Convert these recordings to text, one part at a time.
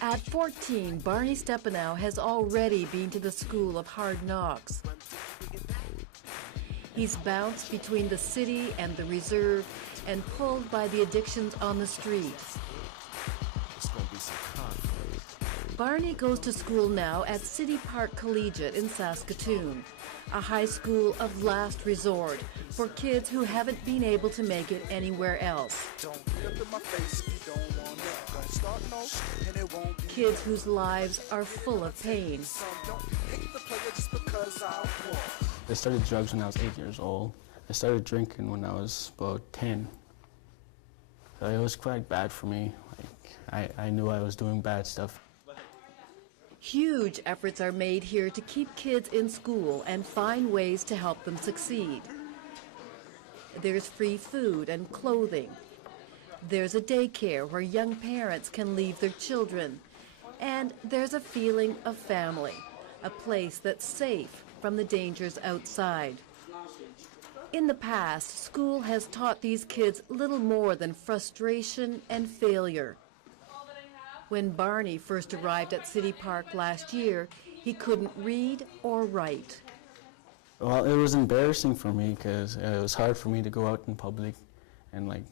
At 14, Barney Stepanow has already been to the school of hard knocks. He's bounced between the city and the reserve and pulled by the addictions on the streets. Barney goes to school now at City Park Collegiate in Saskatoon, a high school of last resort for kids who haven't been able to make it anywhere else. Kids whose lives are full of pain. I started drugs when I was 8 years old. I started drinking when I was about 10. So it was quite bad for me. I knew I was doing bad stuff. Huge efforts are made here to keep kids in school and find ways to help them succeed. There's free food and clothing. There's a daycare where young parents can leave their children. And there's a feeling of family, a place that's safe from the dangers outside. In the past, school has taught these kids little more than frustration and failure. When Barney first arrived at City Park last year, he couldn't read or write. Well, it was embarrassing for me because it was hard for me to go out in public and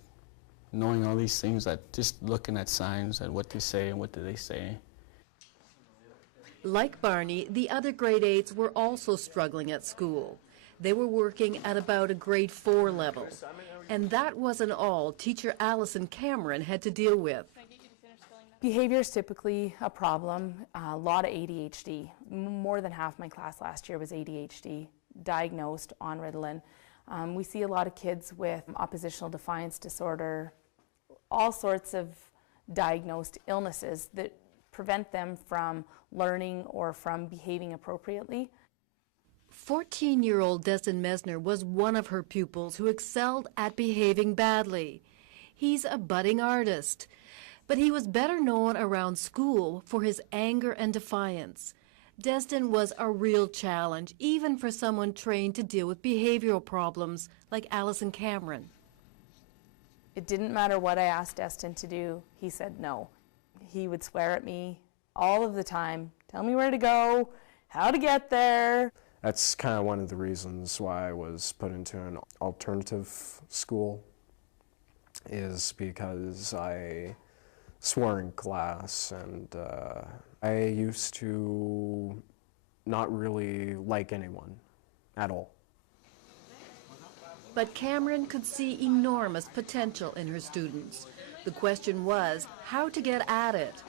knowing all these things, that just looking at signs and what they say and what do they say. Like Barney, the other grade 8s were also struggling at school. They were working at about a grade 4 level. And that wasn't all teacher Allison Cameron had to deal with. Behavior is typically a problem, a lot of ADHD. More than half my class last year was ADHD, diagnosed on Ritalin. We see a lot of kids with oppositional defiance disorder, all sorts of diagnosed illnesses that prevent them from learning or from behaving appropriately. 14-year-old Destin Mesner was one of her pupils who excelled at behaving badly. He's a budding artist, but he was better known around school for his anger and defiance. Destin was a real challenge, even for someone trained to deal with behavioral problems like Allison Cameron. It didn't matter what I asked Destin to do, he said no. He would swear at me all of the time, tell me where to go, how to get there. That's kind of one of the reasons why I was put into an alternative school, is because I swore in class, and I used to not really like anyone at all. But Cameron could see enormous potential in her students. The question was how to get at it.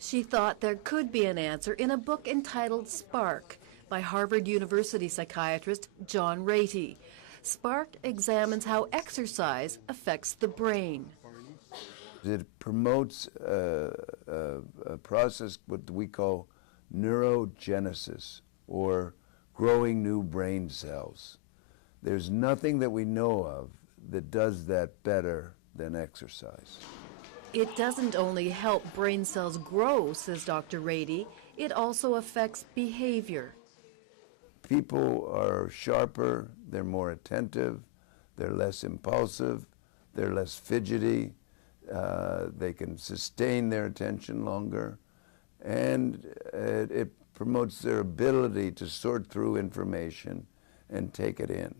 She thought there could be an answer in a book entitled Spark by Harvard University psychiatrist John Ratey. Spark examines how exercise affects the brain. It promotes a process what we call neurogenesis, or growing new brain cells. There's nothing that we know of that does that better than exercise. It doesn't only help brain cells grow, says Dr. Ratey, it also affects behavior. People are sharper, they're more attentive, they're less impulsive, they're less fidgety, they can sustain their attention longer, and it promotes their ability to sort through information and take it in.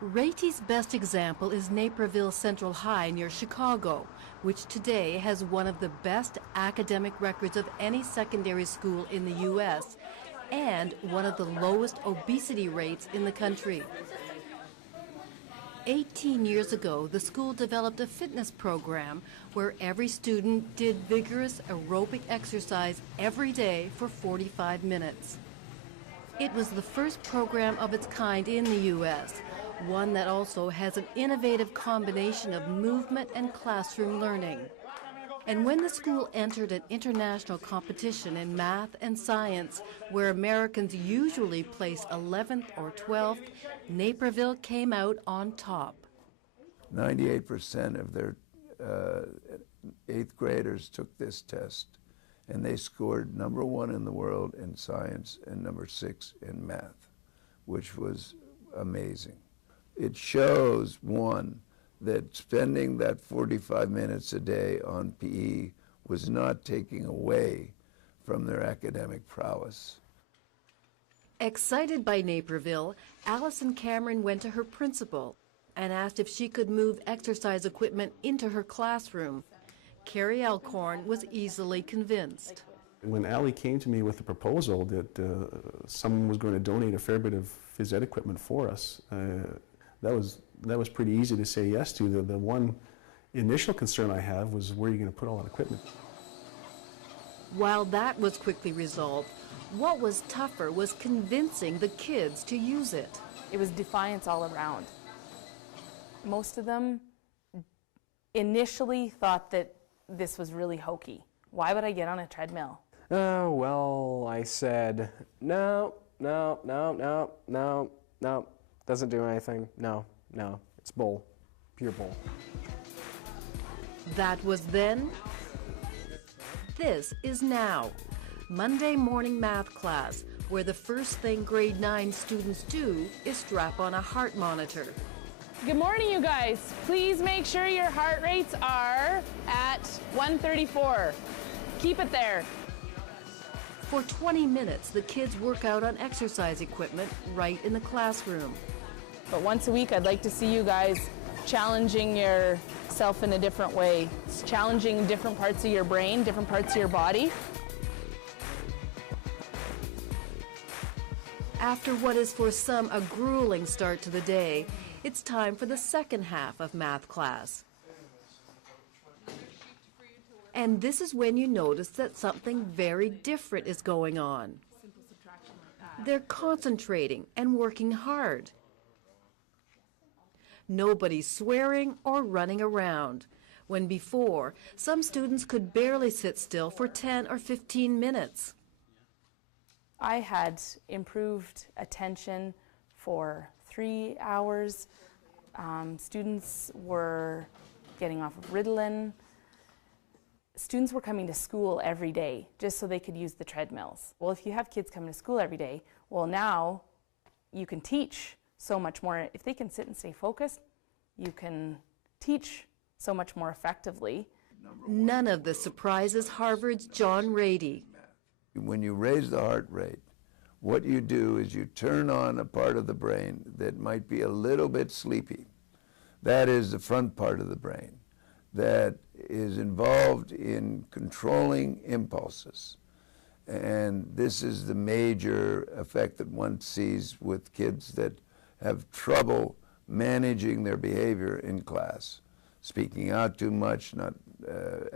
Ratey's best example is Naperville Central High near Chicago, which today has one of the best academic records of any secondary school in the U.S. and one of the lowest obesity rates in the country. 18 years ago, the school developed a fitness program where every student did vigorous aerobic exercise every day for 45 minutes. It was the first program of its kind in the U.S., one that also has an innovative combination of movement and classroom learning. And when the school entered an international competition in math and science, where Americans usually place 11th or 12th, Naperville came out on top. 98% of their 8th graders took this test, and they scored #1 in the world in science and #6 in math, which was amazing. It shows, one, that spending that 45 minutes a day on PE was not taking away from their academic prowess. Excited by Naperville, Allison Cameron went to her principal and asked if she could move exercise equipment into her classroom. Carrie Alcorn was easily convinced. When Allie came to me with the proposal that someone was going to donate a fair bit of phys ed equipment for us, that was pretty easy to say yes to. The one initial concern I have was, where are you going to put all that equipment? While that was quickly resolved, what was tougher was convincing the kids to use it. It was defiance all around. Most of them initially thought that this was really hokey. Why would I get on a treadmill? Well, I said, no, doesn't do anything, no, it's bull, pure bull. That was then. This is now. Monday morning math class, where the first thing grade 9 students do is strap on a heart monitor. Good morning, you guys. Please make sure your heart rates are at 134. Keep it there. For 20 minutes, the kids work out on exercise equipment right in the classroom. But once a week, I'd like to see you guys challenging yourself in a different way. It's challenging different parts of your brain, different parts of your body. After what is for some a grueling start to the day, it's time for the second half of math class. And this is when you notice that something very different is going on. They're concentrating and working hard. Nobody's swearing or running around, when before, some students could barely sit still for 10 or 15 minutes. I had improved attention for 3 hours. Students were getting off of Ritalin. Students were coming to school every day just so they could use the treadmills. Well, if you have kids coming to school every day, well, now you can teach so much more. If they can sit and stay focused, you can teach so much more effectively. None of this surprises Harvard's John Rady. When you raise the heart rate, what you do is you turn on a part of the brain that might be a little bit sleepy. That is the front part of the brain that is involved in controlling impulses. And this is the major effect that one sees with kids that have trouble managing their behavior in class. Speaking out too much, not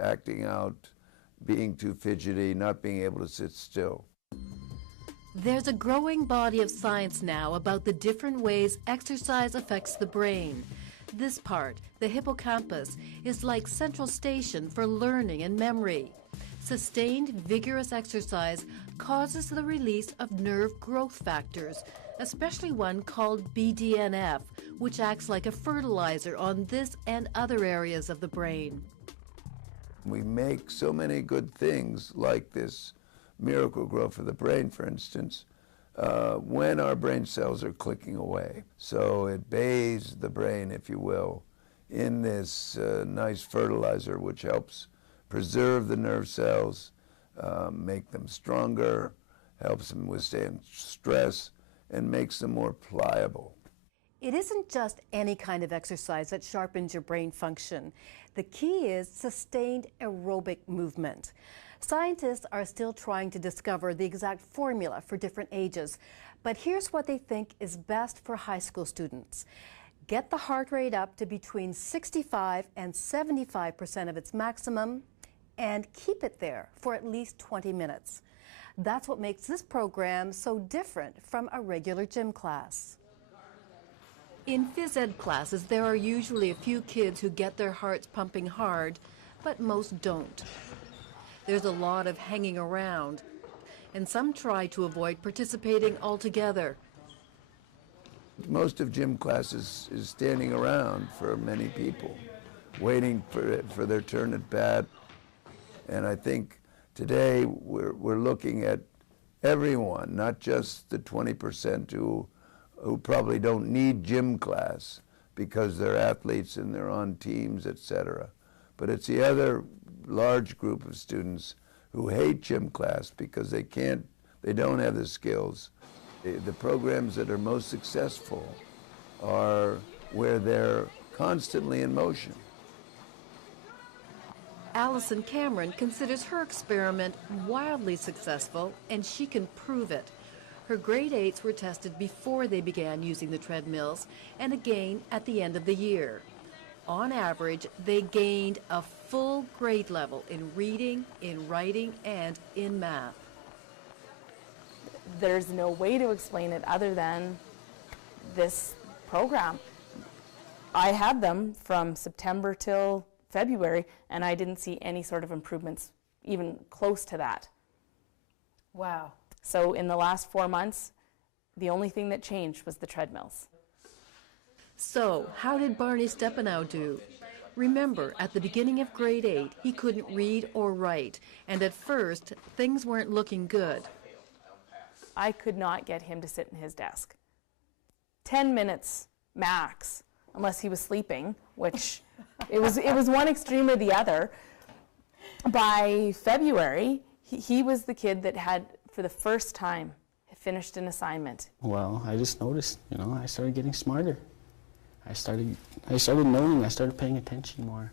acting out, being too fidgety, not being able to sit still. There's a growing body of science now about the different ways exercise affects the brain. This part, the hippocampus, is like central station for learning and memory. Sustained, vigorous exercise causes the release of nerve growth factors, especially one called BDNF, which acts like a fertilizer on this and other areas of the brain. We make so many good things like this miracle grow for the brain, for instance, when our brain cells are clicking away. So it bathes the brain, if you will, in this nice fertilizer which helps preserve the nerve cells, make them stronger, helps them withstand stress, and makes them more pliable. It isn't just any kind of exercise that sharpens your brain function. The key is sustained aerobic movement. Scientists are still trying to discover the exact formula for different ages, but here's what they think is best for high school students. Get the heart rate up to between 65 and 75% of its maximum and keep it there for at least 20 minutes. That's what makes this program so different from a regular gym class. In phys ed classes, there are usually a few kids who get their hearts pumping hard, but most don't. There's a lot of hanging around, and some try to avoid participating altogether. Most of gym classes is standing around for many people, waiting for their turn at bat. And I think today we're looking at everyone, not just the 20% who probably don't need gym class because they're athletes and they're on teams, etc. But it's the other large group of students who hate gym class because they don't have the skills. The programs that are most successful are where they're constantly in motion. Allison Cameron considers her experiment wildly successful, and she can prove it. Her grade 8s were tested before they began using the treadmills, and again at the end of the year. On average, they gained a full grade level in reading, in writing, and in math. There's no way to explain it other than this program. I had them from September till February, and I didn't see any sort of improvements even close to that. Wow. So in the last 4 months, the only thing that changed was the treadmills. So, how did Barney Stepanow do? Remember, at the beginning of grade 8, he couldn't read or write, and at first, things weren't looking good. I could not get him to sit in his desk. 10 minutes max, unless he was sleeping, which it was one extreme or the other. By February, he was the kid that had, for the first time, finished an assignment. Well, I just noticed, I started getting smarter. I started knowing, I started paying attention more.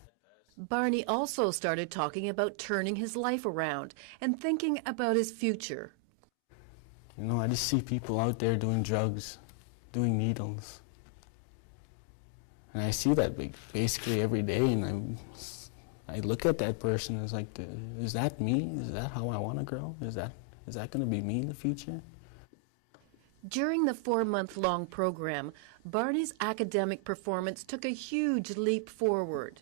Barney also started talking about turning his life around and thinking about his future. I just see people out there doing drugs, doing needles. And I see that basically every day, and I look at that person and it's like, is that me? Is that how I want to grow? Is that going to be me in the future? During the 4-month-long program, Barney's academic performance took a huge leap forward.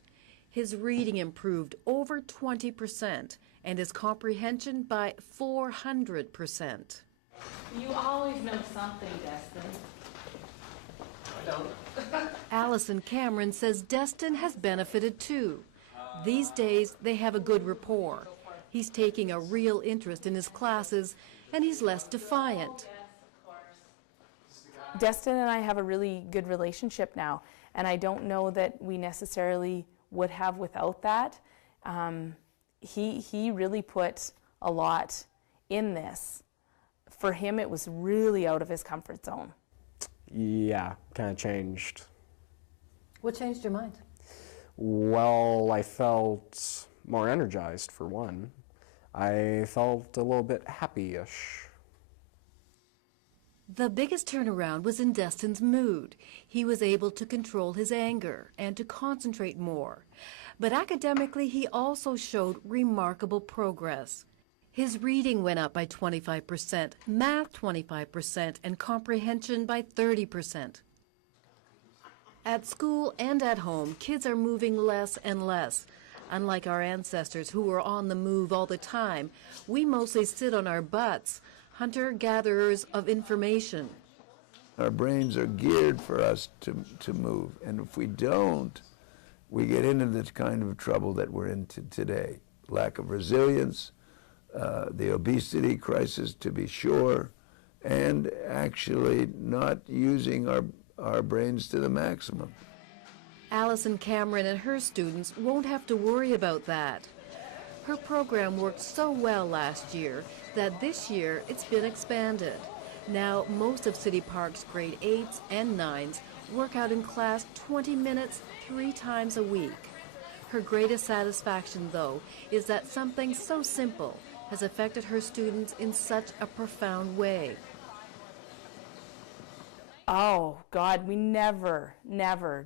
His reading improved over 20% and his comprehension by 400%. You always know something, Destin. I don't. Allison Cameron says Destin has benefited too. These days, they have a good rapport. He's taking a real interest in his classes, and he's less defiant. Destin and I have a really good relationship now, and I don't know that we necessarily would have without that. He really put a lot in this. For him, it was really out of his comfort zone. Yeah, kind of changed. What changed your mind? Well, I felt more energized, for one. I felt a little bit happy-ish. The biggest turnaround was in Destin's mood. He was able to control his anger and to concentrate more. But academically, he also showed remarkable progress. His reading went up by 25%, math 25%, and comprehension by 30%. At school and at home, kids are moving less and less. Unlike our ancestors who were on the move all the time, we mostly sit on our butts, hunter-gatherers of information. Our brains are geared for us to move, and if we don't, we get into the kind of trouble that we're in today. Lack of resilience, the obesity crisis, to be sure, and actually not using our brains to the maximum. Allison Cameron and her students won't have to worry about that. Her program worked so well last year that this year it's been expanded. Now most of City Park's grade 8s and 9s work out in class 20 minutes 3 times a week. Her greatest satisfaction, though, is that something so simple has affected her students in such a profound way. Oh, God, we never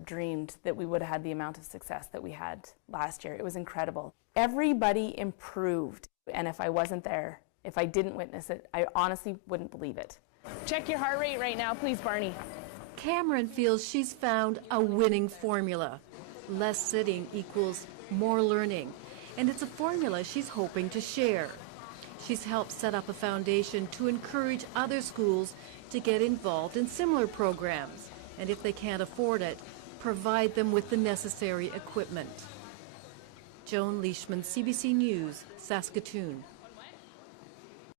dreamed that we would have had the amount of success that we had last year. It was incredible. Everybody improved, and if I wasn't there, if I didn't witness it, I honestly wouldn't believe it. Check your heart rate right now, please, Barney. Cameron feels she's found a winning formula. Less sitting equals more learning, and it's a formula she's hoping to share. She's helped set up a foundation to encourage other schools to get involved in similar programs, and if they can't afford it, provide them with the necessary equipment. Joan Leishman, CBC News, Saskatoon.